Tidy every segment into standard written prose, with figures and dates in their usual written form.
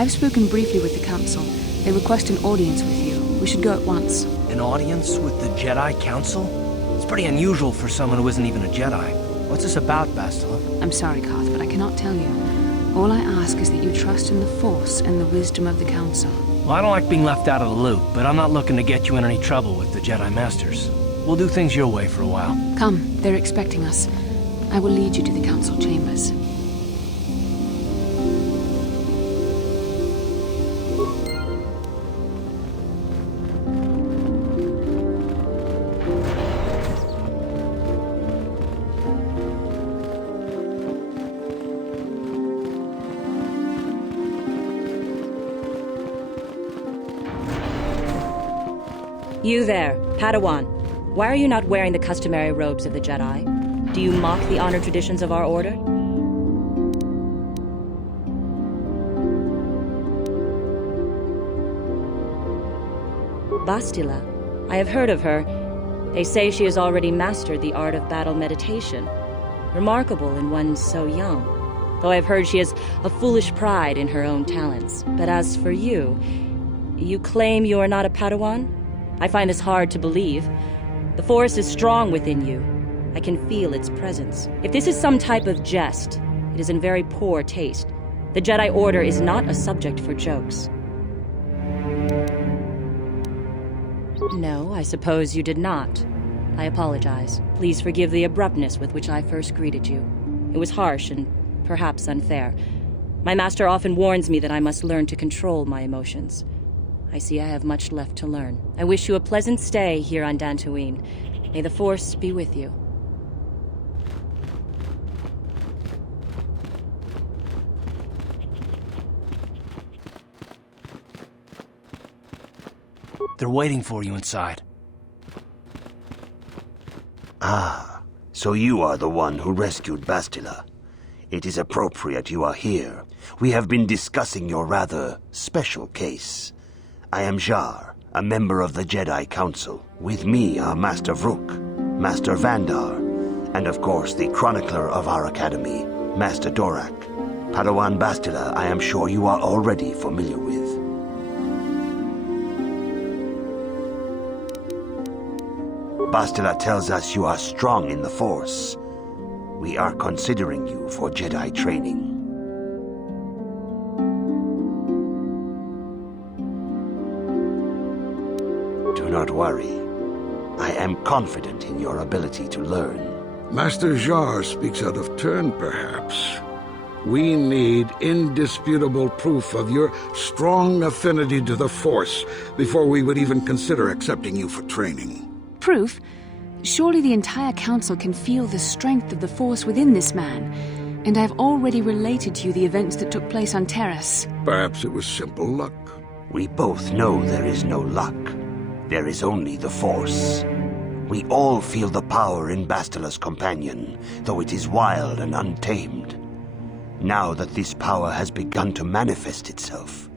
I've spoken briefly with the Council. They request an audience with you. We should go at once. An audience with the Jedi Council? It's pretty unusual for someone who isn't even a Jedi. What's this about, Bastila? I'm sorry, Carth, but I cannot tell you. All I ask is that you trust in the Force and the wisdom of the Council. Well, I don't like being left out of the loop, but I'm not looking to get you in any trouble with the Jedi Masters. We'll do things your way for a while. Come, they're expecting us. I will lead you to the Council chambers. You there, Padawan. Why are you not wearing the customary robes of the Jedi? Do you mock the honor traditions of our order? Bastila. I have heard of her. They say she has already mastered the art of battle meditation. Remarkable in one so young. Though I've heard she has a foolish pride in her own talents. But as for you, you claim you are not a Padawan? I find this hard to believe. The Force is strong within you. I can feel its presence. If this is some type of jest, it is in very poor taste. The Jedi Order is not a subject for jokes. No, I suppose you did not. I apologize. Please forgive the abruptness with which I first greeted you. It was harsh and perhaps unfair. My master often warns me that I must learn to control my emotions. I see I have much left to learn. I wish you a pleasant stay here on Dantooine. May the Force be with you. They're waiting for you inside. Ah, so you are the one who rescued Bastila. It is appropriate you are here. We have been discussing your rather special case. I am Jar, a member of the Jedi Council. With me are Master Vrook, Master Vandar, and of course the chronicler of our academy, Master Dorak. Padawan Bastila, I am sure you are already familiar with. Bastila tells us you are strong in the Force. We are considering you for Jedi training. Do not worry. I am confident in your ability to learn. Master Jar speaks out of turn, perhaps. We need indisputable proof of your strong affinity to the Force before we would even consider accepting you for training. Proof? Surely the entire Council can feel the strength of the Force within this man. And I've already related to you the events that took place on Terrace. Perhaps it was simple luck. We both know there is no luck. There is only the Force. We all feel the power in Bastila's companion, though it is wild and untamed. Now that this power has begun to manifest itself,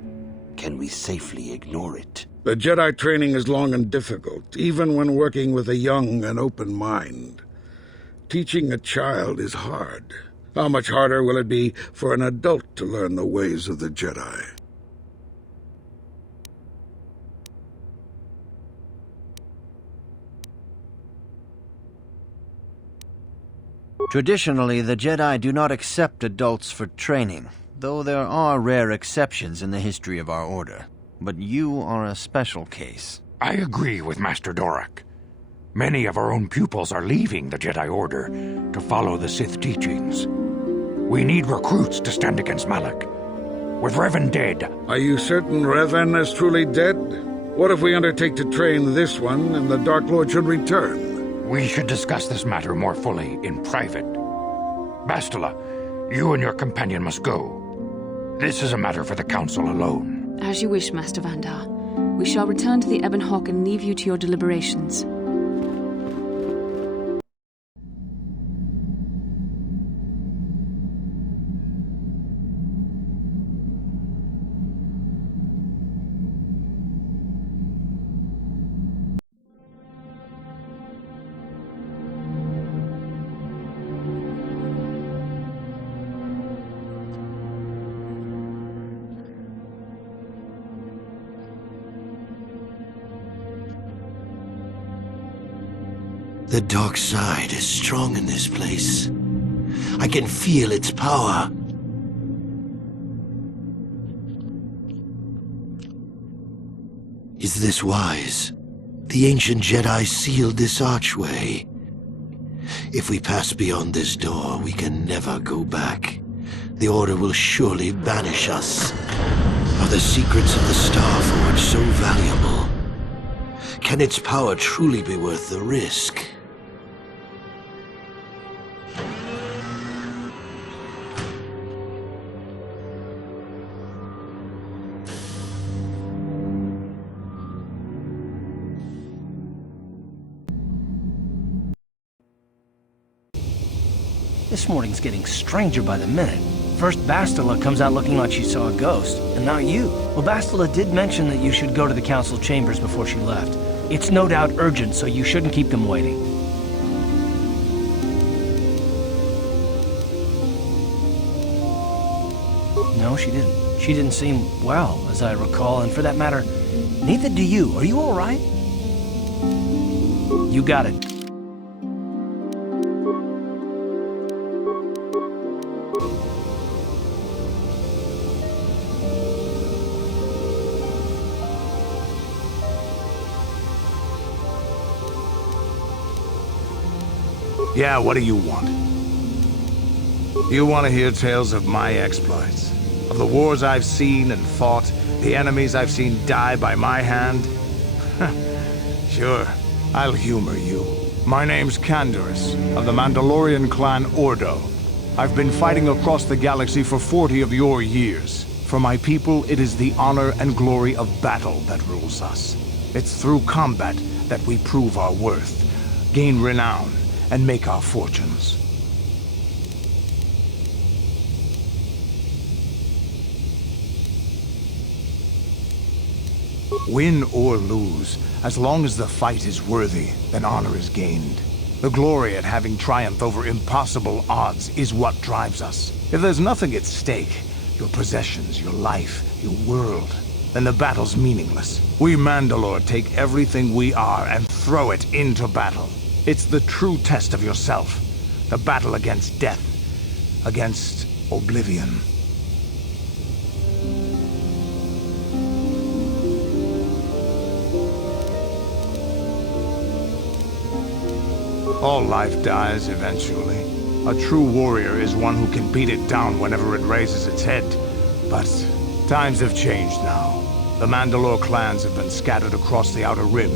can we safely ignore it? The Jedi training is long and difficult, even when working with a young and open mind. Teaching a child is hard. How much harder will it be for an adult to learn the ways of the Jedi? Traditionally, the Jedi do not accept adults for training, though there are rare exceptions in the history of our order. But you are a special case. I agree with Master Dorak. Many of our own pupils are leaving the Jedi Order to follow the Sith teachings. We need recruits to stand against Malak. With Revan dead... Are you certain Revan is truly dead? What if we undertake to train this one and the Dark Lord should return? We should discuss this matter more fully in private. Bastila, you and your companion must go. This is a matter for the Council alone. As you wish, Master Vandar. We shall return to the Ebon Hawk and leave you to your deliberations. The dark side is strong in this place. I can feel its power. Is this wise? The ancient Jedi sealed this archway. If we pass beyond this door, we can never go back. The Order will surely banish us. Are the secrets of the Star Forge so valuable? Can its power truly be worth the risk? This morning's getting stranger by the minute. First Bastila comes out looking like she saw a ghost, and now you. Well, Bastila did mention that you should go to the council chambers before she left. It's no doubt urgent, so you shouldn't keep them waiting. No, she didn't. She didn't seem well, as I recall, and for that matter, neither do you. Are you all right? You got it. Yeah, what do you want? You want to hear tales of my exploits? Of the wars I've seen and fought, the enemies I've seen die by my hand? Sure, I'll humor you. My name's Canderous, of the Mandalorian clan Ordo. I've been fighting across the galaxy for 40 of your years. For my people, it is the honor and glory of battle that rules us. It's through combat that we prove our worth, gain renown, and make our fortunes. Win or lose, as long as the fight is worthy, then honor is gained. The glory at having triumphed over impossible odds is what drives us. If there's nothing at stake, your possessions, your life, your world, then the battle's meaningless. We Mandalore take everything we are and throw it into battle. It's the true test of yourself. The battle against death. Against oblivion. All life dies eventually. A true warrior is one who can beat it down whenever it raises its head. But times have changed now. The Mandalore clans have been scattered across the Outer Rim.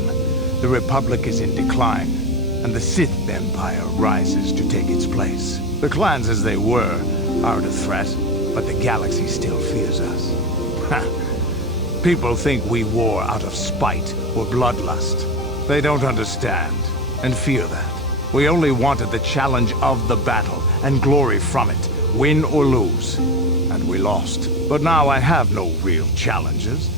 The Republic is in decline. And the Sith Empire rises to take its place. The clans as they were aren't a threat, but the galaxy still fears us. People think we war out of spite or bloodlust. They don't understand, and fear that. We only wanted the challenge of the battle, and glory from it, win or lose. And we lost. But now I have no real challenges.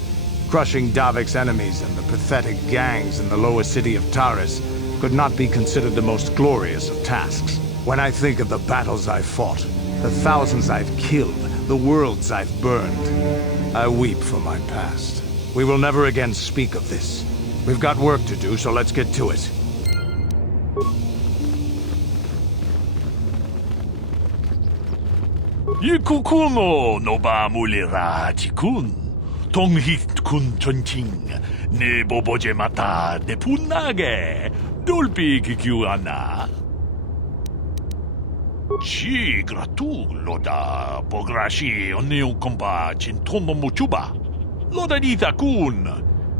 Crushing Davik's enemies and the pathetic gangs in the lower city of Taris could not be considered the most glorious of tasks. When I think of the battles I've fought, the thousands I've killed, the worlds I've burned, I weep for my past. We will never again speak of this. We've got work to do, so let's get to it. Yikukuno no ba mulira tikun. Tonghit kun chonching. Ne boboje mata de punage. Dolpi kikiuana. Chi gratu loda pograshi oneu komba chintomo muchuba. Loda dita kun.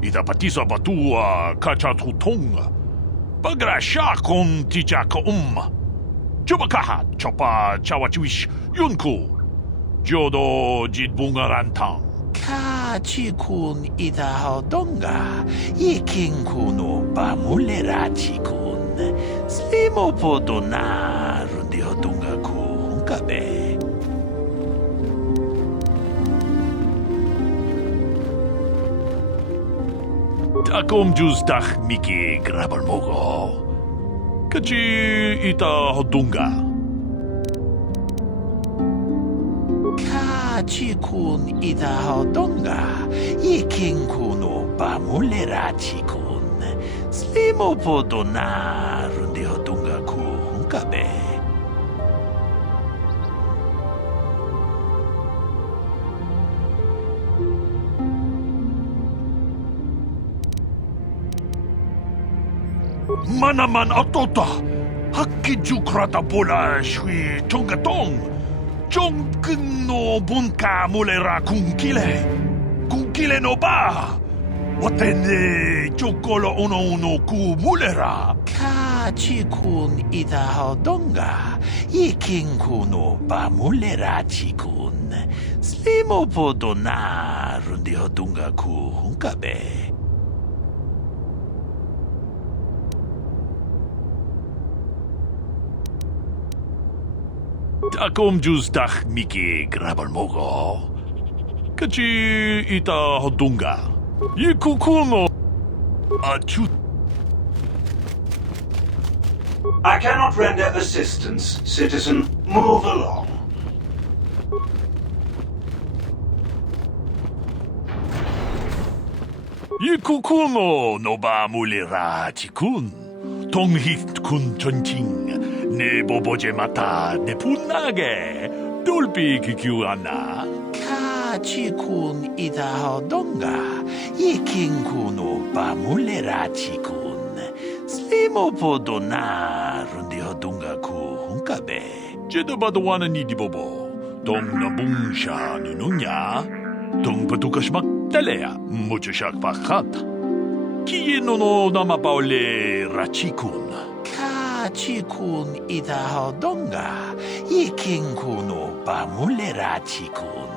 Ita patisa batua kachatutong. Pagrasha kon tichaka Chubakaha chopa chawachuish yunku. Jodo jidbungarantang. Kachikun ida hodonga. Yikinku no bamuleratikun. Slimo podona rundi hodonga ku hunkabe. Takom justach miki grabalmogo. Kachi ita hodunga. Kachikun ita hodunga. Yikinku no bamuleratikun. Slimo podona rundi hodunga ku hunkabe. Manaman atota. Hakkijukrata bola shui tongatong. Jongkno bunka mulera kunkile. Kunkile no ba. Watende chokolo uno ku mulera. Ka chikun ida hodonga. Yikinku no ba mulera chikun. Slimo podona rundi hodunga ku hunkabe. Takom justach miki grabalmogo. Kachi ita hodunga. Yikukuno. Achu. I cannot render assistance, citizen. Move along. Yikukuno no ba mulera chikun. Tonghit kun chonching. Ne boboje mata ne punage. Dolpi kikyuana. Kachikun ida hodonga. Yikinku no ba mulera chikun. Slimo podona rundi hodunga ku hunkabe. Jedi Padawan ni di bobo. Dong na bungsha nununya. Dong patukashmak talea. Mucho shak pakat. Kieno no namapaole rachikun. Kachikun ida hodonga. Yikinku no ba mulera chikun.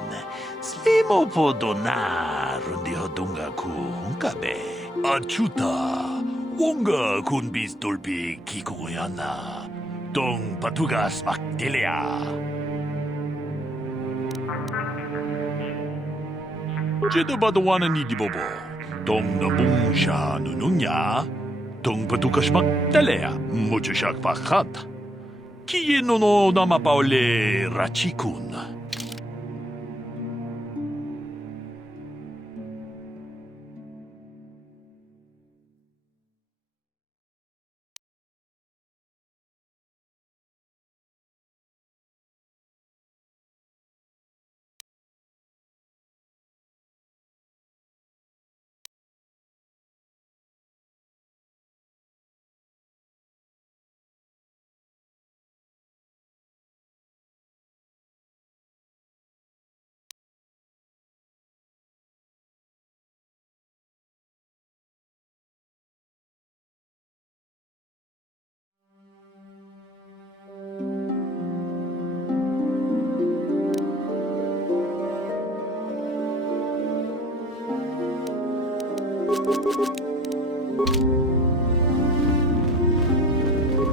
Slimo podona rundi hodunga ku hunkabe. Achuta. Wonga kun bis dolpi kikuyana. Dong patugas makdelea. Jedi Padawan ni di bobo. Dong na bungsha nununya. Dong patugas makdelea. Mucho shak pakat. Kieno no namapaole rachikun.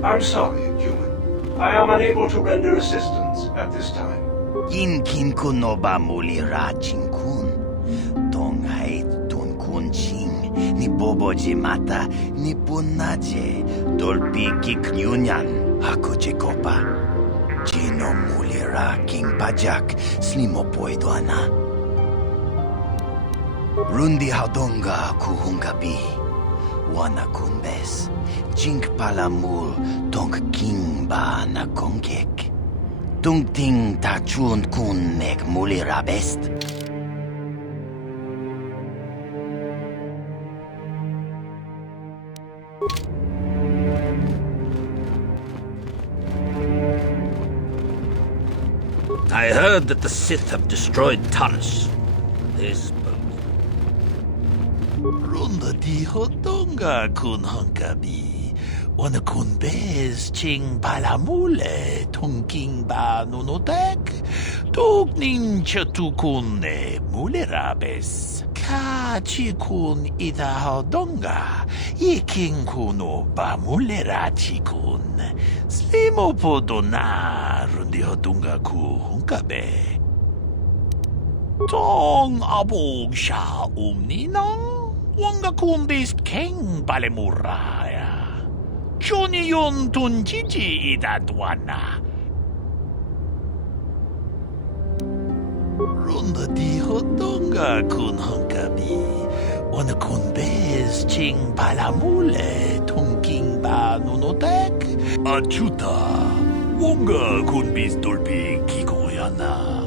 I'm sorry, human. I am unable to render assistance at this time. Inkin no ba mulira chinkun. Dong hait tun kun ching. Ni boboje mata ni punaje. Dolpi kiknyunyan. Hakuche kopa. Chino mulira king pajak. Slimo poidoana. Rundi hadonga kuhungabi. Wana kunbes. Jink palamul tong king ba na kongkek. Tung ting ta chun kun nek mulira best. I heard that the Sith have destroyed Taris. There's Runda di hodonga kun hunkabi. Wana kun bez ching palamule tung king ba nunotek. Tuk nin chatu kun ne mulerabes. Ka chi kun ida hodonga. Yiking kuno ba mulera chi kun. Slimo podona rundi hodonga ku hunkabe. Tong abog sha umninang. Wanga kumbis king balemuraya. Johnny yon tunjiji idadwana. Runda di hodonga kun hunkabi. Wanakunbes ching palamule tongking ba nunotek. Achuta. Wonga kunbis dolpi kikoyana.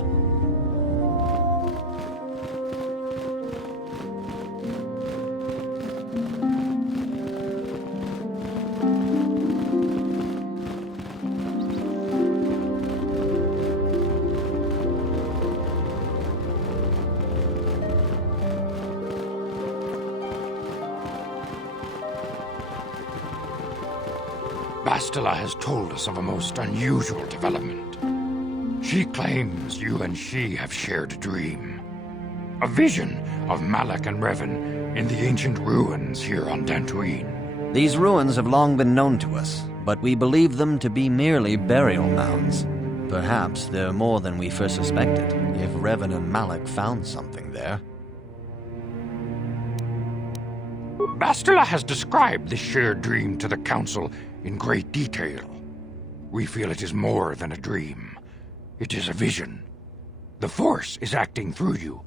Bastila has told us of a most unusual development. She claims you and she have shared a dream. A vision of Malak and Revan in the ancient ruins here on Dantooine. These ruins have long been known to us, but we believe them to be merely burial mounds. Perhaps they're more than we first suspected, if Revan and Malak found something there. Bastila has described this shared dream to the Council in great detail. We feel it is more than a dream. It is a vision. The Force is acting through you,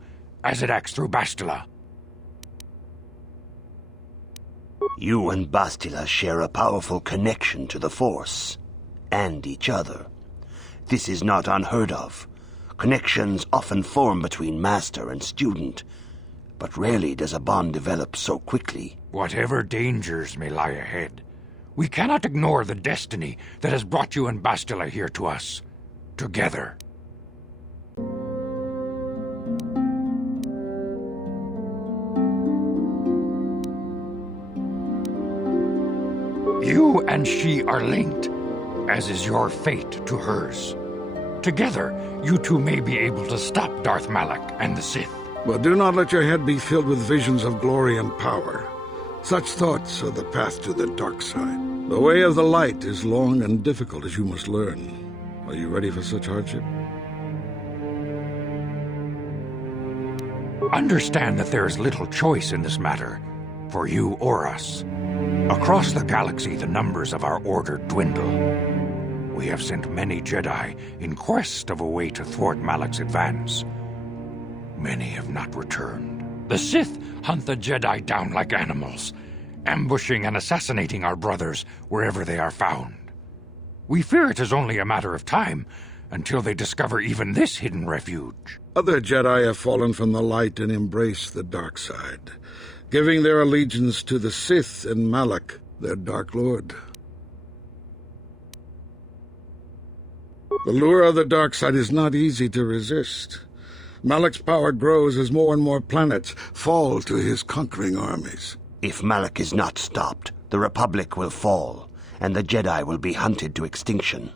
as it acts through Bastila. You and Bastila share a powerful connection to the Force, and each other. This is not unheard of. Connections often form between master and student, but rarely does a bond develop so quickly. Whatever dangers may lie ahead, we cannot ignore the destiny that has brought you and Bastila here to us, together. You and she are linked, as is your fate to hers. Together, you two may be able to stop Darth Malak and the Sith. But do not let your head be filled with visions of glory and power. Such thoughts are the path to the dark side. The way of the light is long and difficult, as you must learn. Are you ready for such hardship? Understand that there is little choice in this matter, for you or us. Across the galaxy, the numbers of our order dwindle. We have sent many Jedi in quest of a way to thwart Malak's advance. Many have not returned. The Sith hunt the Jedi down like animals, ambushing and assassinating our brothers wherever they are found. We fear it is only a matter of time until they discover even this hidden refuge. Other Jedi have fallen from the light and embraced the dark side, giving their allegiance to the Sith and Malak, their Dark Lord. The lure of the dark side is not easy to resist. Malak's power grows as more and more planets fall to his conquering armies. If Malak is not stopped, the Republic will fall, and the Jedi will be hunted to extinction.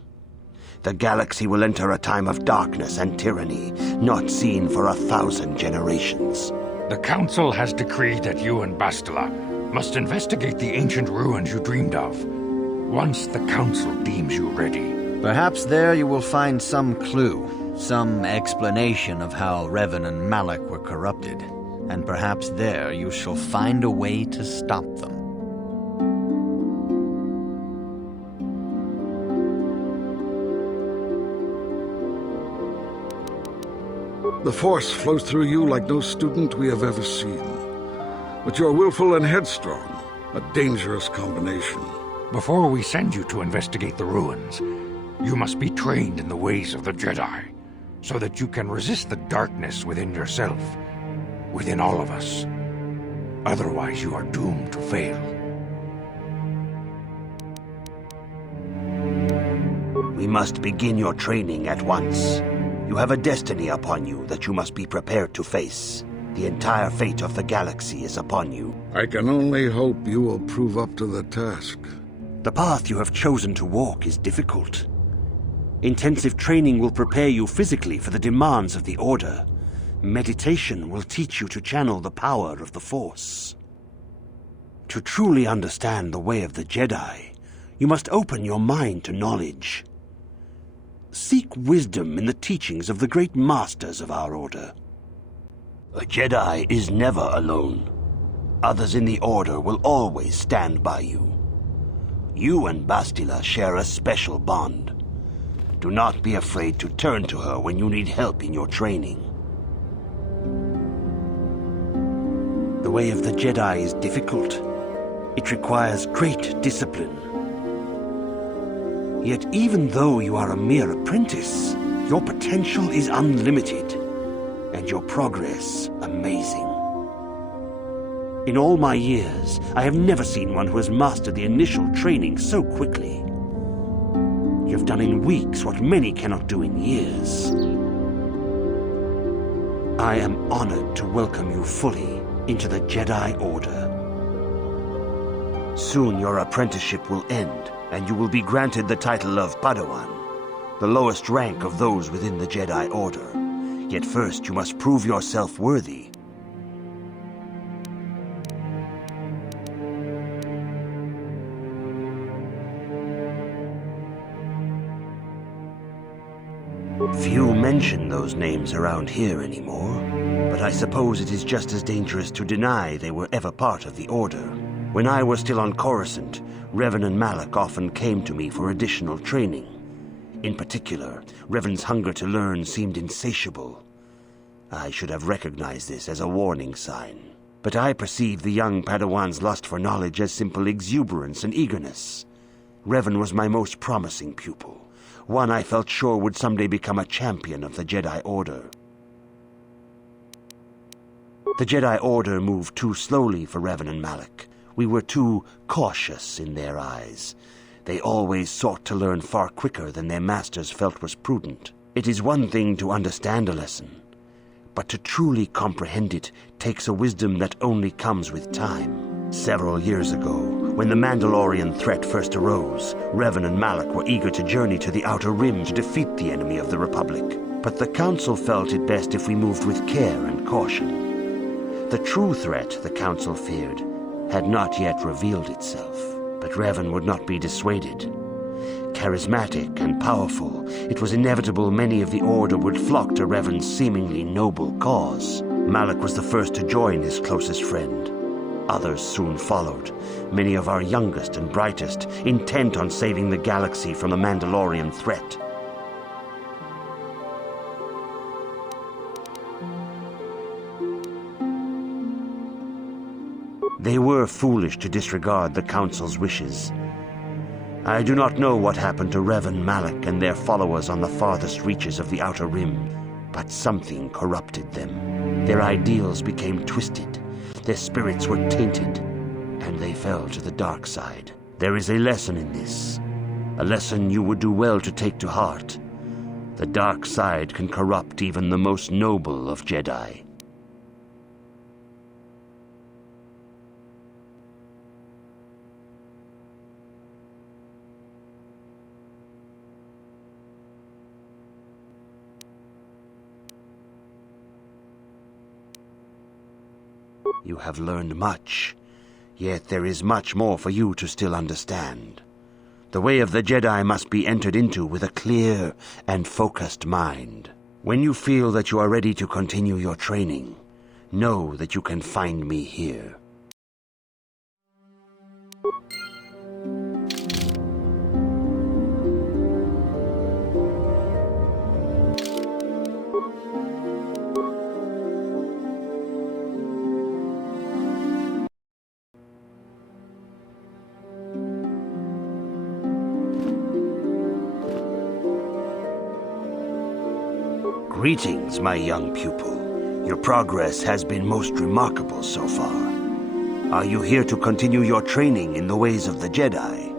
The galaxy will enter a time of darkness and tyranny, not seen for 1,000 generations. The Council has decreed that you and Bastila must investigate the ancient ruins you dreamed of, once the Council deems you ready. Perhaps there you will find some clue, some explanation of how Revan and Malak were corrupted, and perhaps there you shall find a way to stop them. The Force flows through you like no student we have ever seen. But you're willful and headstrong, a dangerous combination. Before we send you to investigate the ruins, you must be trained in the ways of the Jedi, so that you can resist the darkness within yourself, within all of us. Otherwise, you are doomed to fail. We must begin your training at once. You have a destiny upon you that you must be prepared to face. The entire fate of the galaxy is upon you. I can only hope you will prove up to the task. The path you have chosen to walk is difficult. Intensive training will prepare you physically for the demands of the Order. Meditation will teach you to channel the power of the Force. To truly understand the way of the Jedi, you must open your mind to knowledge. Seek wisdom in the teachings of the great masters of our Order. A Jedi is never alone. Others in the Order will always stand by you. You and Bastila share a special bond. Do not be afraid to turn to her when you need help in your training. The The way of the Jedi is difficult. It requires great discipline. Yet even though you are a mere apprentice, your potential is unlimited, and your progress amazing. In all my years, I have never seen one who has mastered the initial training so quickly. You've done in weeks what many cannot do in years. I am honored to welcome you fully into the Jedi Order. Soon your apprenticeship will end, and you will be granted the title of Padawan, the lowest rank of those within the Jedi Order. Yet first you must prove yourself worthy. Few mention those names around here anymore, but I suppose it is just as dangerous to deny they were ever part of the Order. When I was still on Coruscant, Revan and Malak often came to me for additional training. In particular, Revan's hunger to learn seemed insatiable. I should have recognized this as a warning sign. But I perceived the young Padawan's lust for knowledge as simple exuberance and eagerness. Revan was my most promising pupil, one I felt sure would someday become a champion of the Jedi Order. The Jedi Order moved too slowly for Revan and Malak. We were too cautious in their eyes. They always sought to learn far quicker than their masters felt was prudent. It is one thing to understand a lesson, but to truly comprehend it takes a wisdom that only comes with time. Several years ago, when the Mandalorian threat first arose, Revan and Malak were eager to journey to the Outer Rim to defeat the enemy of the Republic. But the Council felt it best if we moved with care and caution. The true threat, the Council feared, had not yet revealed itself. But Revan would not be dissuaded. Charismatic and powerful, it was inevitable many of the Order would flock to Revan's seemingly noble cause. Malak was the first to join his closest friend. Others soon followed, many of our youngest and brightest, intent on saving the galaxy from the Mandalorian threat. They were foolish to disregard the Council's wishes. I do not know what happened to Revan, Malak, and their followers on the farthest reaches of the Outer Rim, but something corrupted them. Their ideals became twisted, their spirits were tainted, and they fell to the dark side. There is a lesson in this, a lesson you would do well to take to heart. The dark side can corrupt even the most noble of Jedi. You have learned much, yet there is much more for you to still understand. The way of the Jedi must be entered into with a clear and focused mind. When you feel that you are ready to continue your training, know that you can find me here. Greetings, my young pupil. Your progress has been most remarkable so far. Are you here to continue your training in the ways of the Jedi?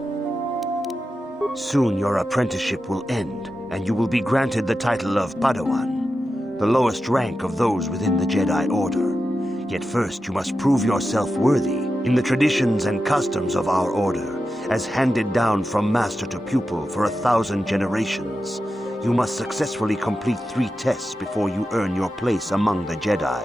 Soon your apprenticeship will end, and you will be granted the title of Padawan, the lowest rank of those within the Jedi Order. Yet first you must prove yourself worthy. In the traditions and customs of our Order, as handed down from master to pupil for 1,000 generations, you must successfully complete 3 tests before you earn your place among the Jedi.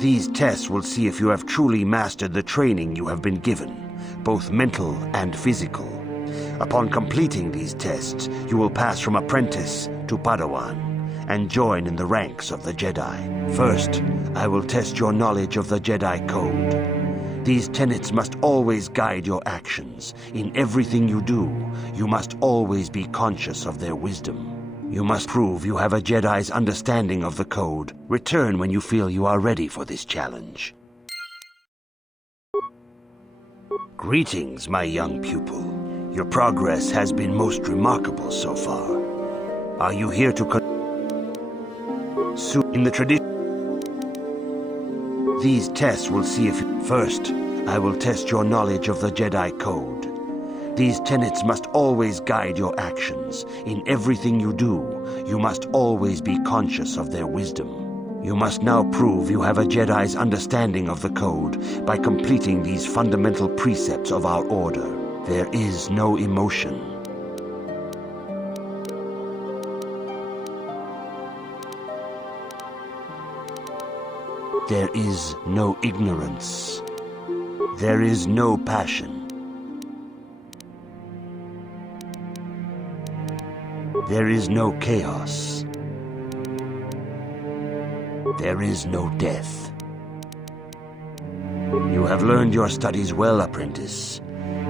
These tests will see if you have truly mastered the training you have been given, both mental and physical. Upon completing these tests, you will pass from apprentice to Padawan and join in the ranks of the Jedi. First, I will test your knowledge of the Jedi Code. These tenets must always guide your actions. In everything you do, you must always be conscious of their wisdom. You must prove you have a Jedi's understanding of the code. Return when you feel you are ready for this challenge. Greetings, my young pupil. Your progress has been most remarkable so far. Are you here to in the tradition? These tests will see if you... First, I will test your knowledge of the Jedi Code. These tenets must always guide your actions. In everything you do, you must always be conscious of their wisdom. You must now prove you have a Jedi's understanding of the code by completing these fundamental precepts of our order. There is no emotion. There is no ignorance. There is no passion. There is no chaos. There is no death. You have learned your studies well, apprentice.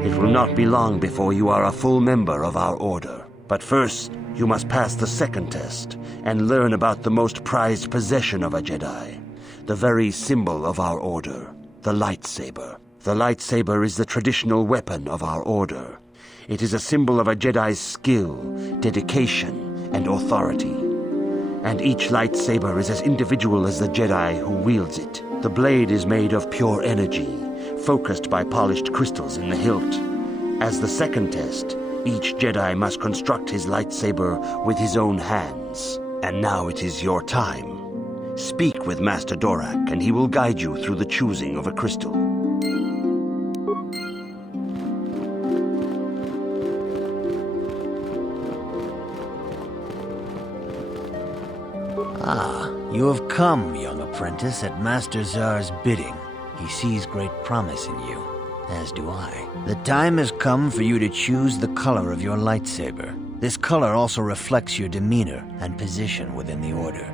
It will not be long before you are a full member of our order. But first, you must pass the second test and learn about the most prized possession of a Jedi, the very symbol of our order, the lightsaber. The lightsaber is the traditional weapon of our order. It is a symbol of a Jedi's skill, dedication, and authority. And each lightsaber is as individual as the Jedi who wields it. The blade is made of pure energy, focused by polished crystals in the hilt. As the second test, each Jedi must construct his lightsaber with his own hands. And now it is your time. Speak with Master Dorak, and he will guide you through the choosing of a crystal. Ah, you have come, young apprentice, at Master Zar's bidding. He sees great promise in you, as do I. The time has come for you to choose the color of your lightsaber. This color also reflects your demeanor and position within the Order.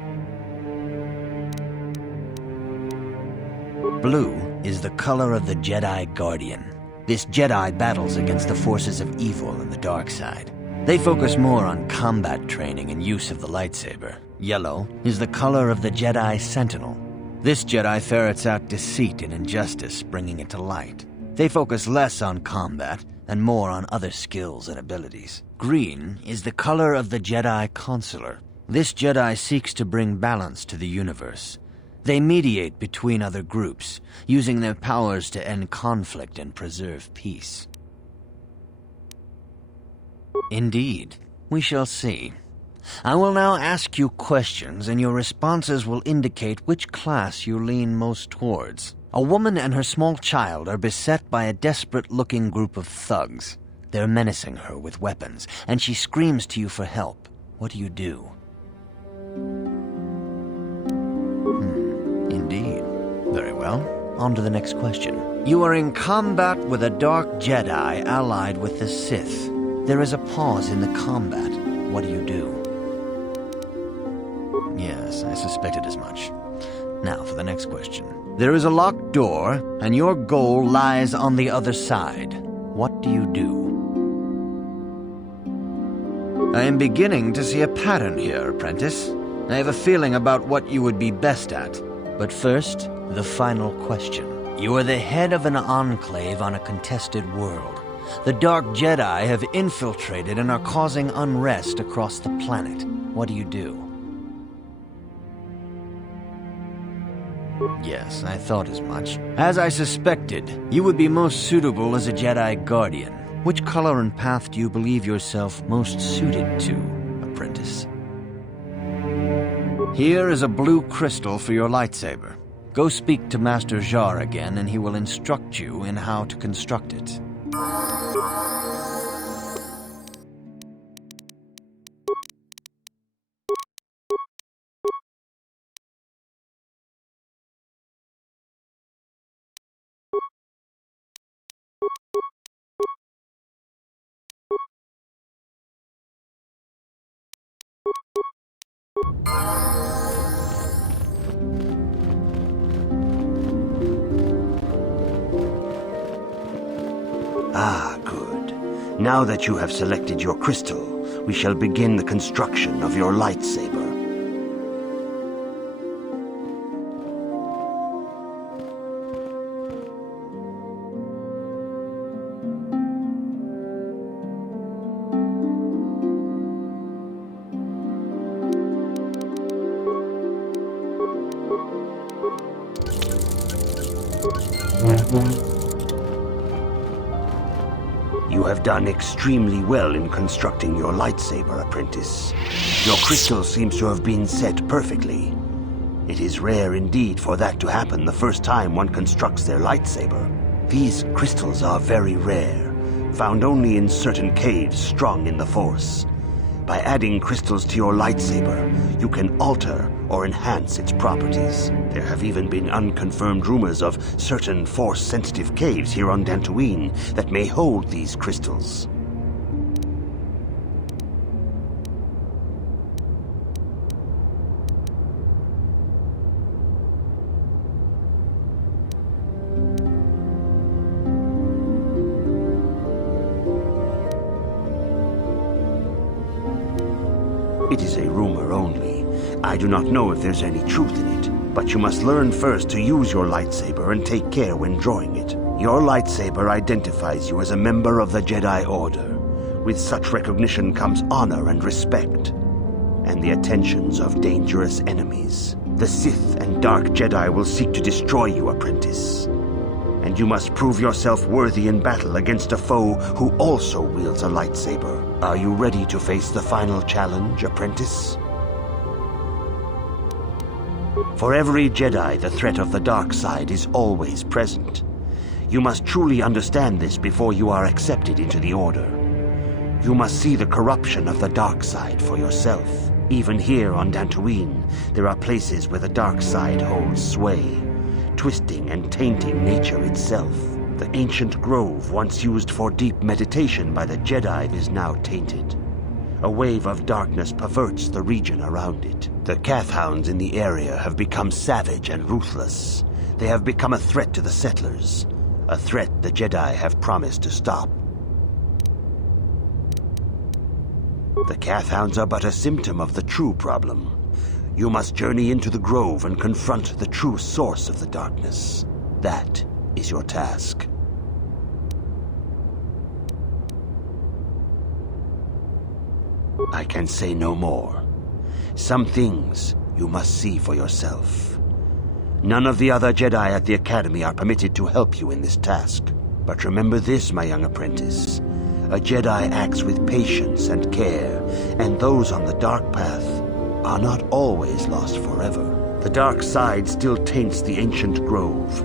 Blue is the color of the Jedi Guardian. This Jedi battles against the forces of evil and the dark side. They focus more on combat training and use of the lightsaber. Yellow is the color of the Jedi Sentinel. This Jedi ferrets out deceit and injustice, bringing it to light. They focus less on combat and more on other skills and abilities. Green is the color of the Jedi Consular. This Jedi seeks to bring balance to the universe. They mediate between other groups, using their powers to end conflict and preserve peace. Indeed, we shall see. I will now ask you questions, and your responses will indicate which class you lean most towards. A woman and her small child are beset by a desperate-looking group of thugs. They're menacing her with weapons, and she screams to you for help. What do you do? Indeed. Very well. On to the next question. You are in combat with a dark Jedi allied with the Sith. There is a pause in the combat. What do you do? Yes, I suspected as much. Now for the next question. There is a locked door, and your goal lies on the other side. What do you do? I am beginning to see a pattern here, apprentice. I have a feeling about what you would be best at. But first, the final question. You are the head of an enclave on a contested world. The Dark Jedi have infiltrated and are causing unrest across the planet. What do you do? Yes, I thought as much. As I suspected, you would be most suitable as a Jedi Guardian. Which color and path do you believe yourself most suited to, apprentice? Here is a blue crystal for your lightsaber. Go speak to Master Jar again, and he will instruct you in how to construct it. Ah, good. Now that you have selected your crystal, we shall begin the construction of your lightsaber. You have done extremely well in constructing your lightsaber, apprentice. Your crystal seems to have been set perfectly. It is rare indeed for that to happen the first time one constructs their lightsaber. These crystals are very rare, found only in certain caves strong in the Force. By adding crystals to your lightsaber, you can alter or enhance its properties. There have even been unconfirmed rumors of certain Force-sensitive caves here on Dantooine that may hold these crystals. It is a rumor only. I do not know if there's any truth in it, but you must learn first to use your lightsaber and take care when drawing it. Your lightsaber identifies you as a member of the Jedi Order. With such recognition comes honor and respect, and the attentions of dangerous enemies. The Sith and Dark Jedi will seek to destroy you, apprentice. And you must prove yourself worthy in battle against a foe who also wields a lightsaber. Are you ready to face the final challenge, apprentice? For every Jedi, the threat of the dark side is always present. You must truly understand this before you are accepted into the Order. You must see the corruption of the dark side for yourself. Even here on Dantooine, there are places where the dark side holds sway, twisting and tainting nature itself. The ancient grove once used for deep meditation by the Jedi is now tainted. A wave of darkness perverts the region around it. The Kathhounds in the area have become savage and ruthless. They have become a threat to the settlers, a threat the Jedi have promised to stop. The Kathhounds are but a symptom of the true problem. You must journey into the grove and confront the true source of the darkness. That is your task. I can say no more. Some things you must see for yourself. None of the other Jedi at the Academy are permitted to help you in this task. But remember this, my young apprentice. A Jedi acts with patience and care, and those on the dark path are not always lost forever. The dark side still taints the ancient grove.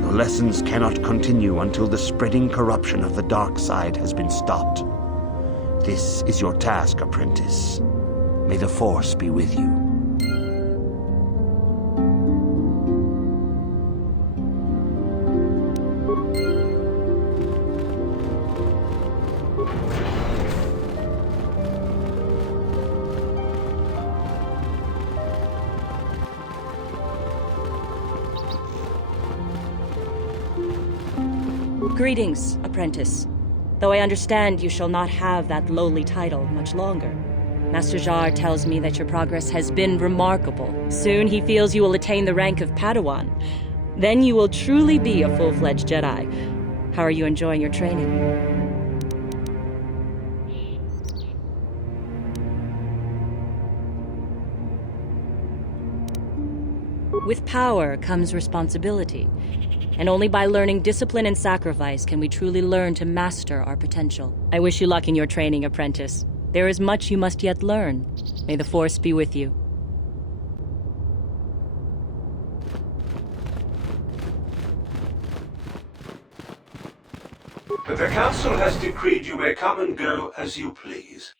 Your lessons cannot continue until the spreading corruption of the dark side has been stopped. This is your task, apprentice. May the Force be with you. Greetings, apprentice. Though I understand you shall not have that lowly title much longer. Master Jar tells me that your progress has been remarkable. Soon he feels you will attain the rank of Padawan. Then you will truly be a full-fledged Jedi. How are you enjoying your training? With power comes responsibility. And only by learning discipline and sacrifice can we truly learn to master our potential. I wish you luck in your training, apprentice. There is much you must yet learn. May the Force be with you. The Council has decreed you may come and go as you please.